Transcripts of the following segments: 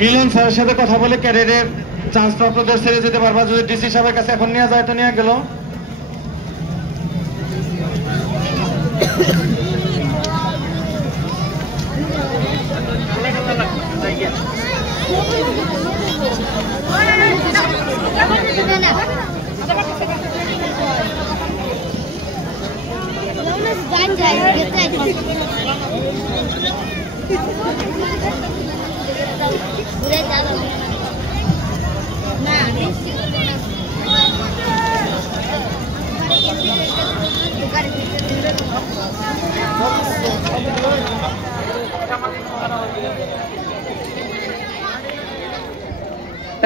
মিলন স্যারের সাথে কথা বলে ক্যাডেটের চান্স প্রাপ্তদের ছেড়ে যেতে পারবা। যদি ডিসি সাহেবের কাছে এখন নিয়ে যায় তো নিয়ে গেল।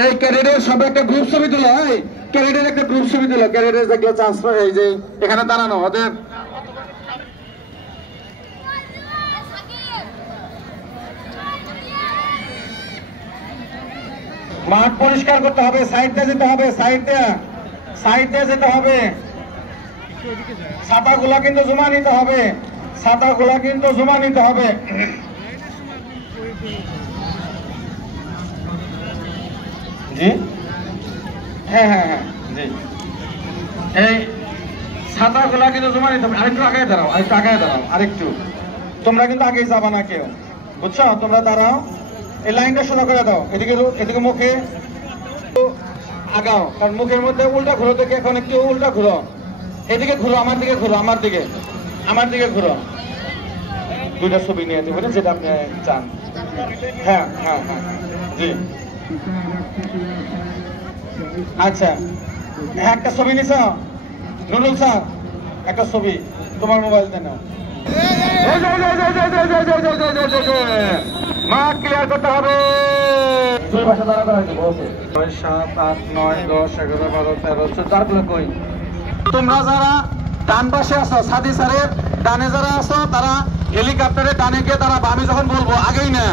এই ক্যাডেটের সব একটা গ্রুপ ছবি তুলো। এই ক্যাডেটের একটা গ্রুপ ছবি তুলো। ক্যাডেটের যেগুলো চান্স পায় এই যে এখানে দাঁড়ানো ওদের মাঠ পরিষ্কার করতে হবে। সাইড দিয়ে যেতে হবে। সাইড দিয়ে যেতে হবে। ছাতাগুলা কিন্তু জমা নিতে হবে। ছাতাগুলা কিন্তু জমা নিতে হবে। জি হ্যাঁ হ্যাঁ হ্যাঁ জি। এই ছাতাগুলা কিন্তু জমা নিতে হবে। আরেকটু আগে দাঁড়াও, আরেকটু আগে দাঁড়াও, আরেকটু। তোমরা কিন্তু আগেই যাবা না কেউ, বুঝছো? তোমরা দাঁড়াও, এই লাইনটা সোজা করে দাও। এদিকে এদিকে মুখে আগাও, কারণ মুখের মধ্যে উল্টা ঘুরো থেকে এখন একটু উল্টা ঘুরো। এদিকে ঘুরো, আমার দিকে ঘুরো, আমার দিকে ঘুরো। দুইটা ছবি নিয়ে দেবেন যেটা আপনি চান। হ্যাঁ হ্যাঁ হ্যাঁ জি আচ্ছা। একটা ছবি নিছ নুরুল স্যার, একটা ছবি তোমার মোবাইল দেন। মাঠ ক্লিয়ার করতে হবে। 7, 8, 9, 10, 11, 12, 13, 14 কই? তোমরা যারা ডান পাশে আছো, সাদি স্যারের ডানে যারা আছো তারা হেলিকপ্টারে ডানে গিয়ে দাঁড়াবা। আমি যখন বলবো আগেই না।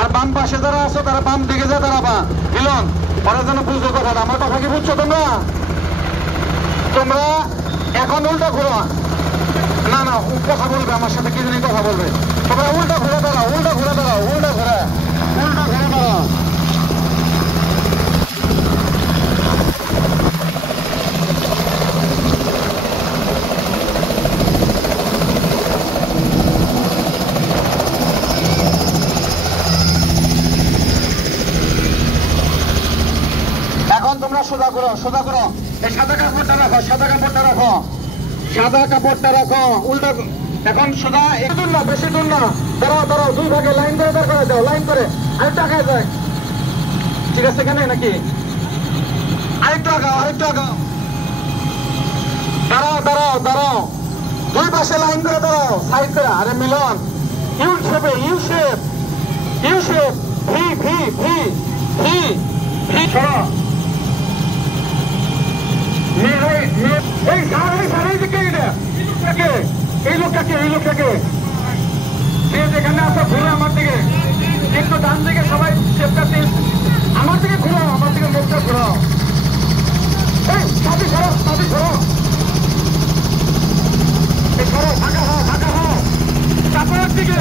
আর বাম পাশে যারা আছো তারা বাম দিকে যা দাঁড়াবা। মিলন ওরা যেন বুঝো কথাটা। আমার কথা কি বুঝছো তোমরা? তোমরা এখন উল্টা ঘুরো। না না কথা বলবে আমার সাথে, কি জানি কথা বলবে। তোমরা উল্টা ঘুরে দাঁড়াও, উল্টা ঘুরে দাঁড়াও, উল্টা ঘুরে দাঁড়াও। এখন তোমরা সোজা করো, সোজা করো। এই সাদা কাপড়টা রাখো, সাদা কাপড়টা রাখো, সাদা কাপড়টা রাখো। উল্টা এখন সোজা, একটু না, বেশি দূর না। দাঁড়াও দাঁড়াও, দুই ভাগে লাইন করে দাঁড় করে দাও, লাইন করে। আরেকটু আগায় যায়, ঠিক আছে? কেন নাকি আরেকটু আগাও, আরেকটু আগাও। দাঁড়াও দাঁড়াও দাঁড়াও, দুই পাশে লাইন করে দাঁড়াও, সাইড করে। আরে মিলন ইউ শেপে, you shape, you shape, V V V V V. সরো এই লোকটাকে যেখানে আসো ঘুরো আমার দিকে, একটু ডান দিকে সবাই আমার দিকে ঘুরো, আমার দিকে লোকটা ঘুরো। এই সাথী সরো, সাথী সরো, এই সরো, ফাঁকা হও চাপার দিকে।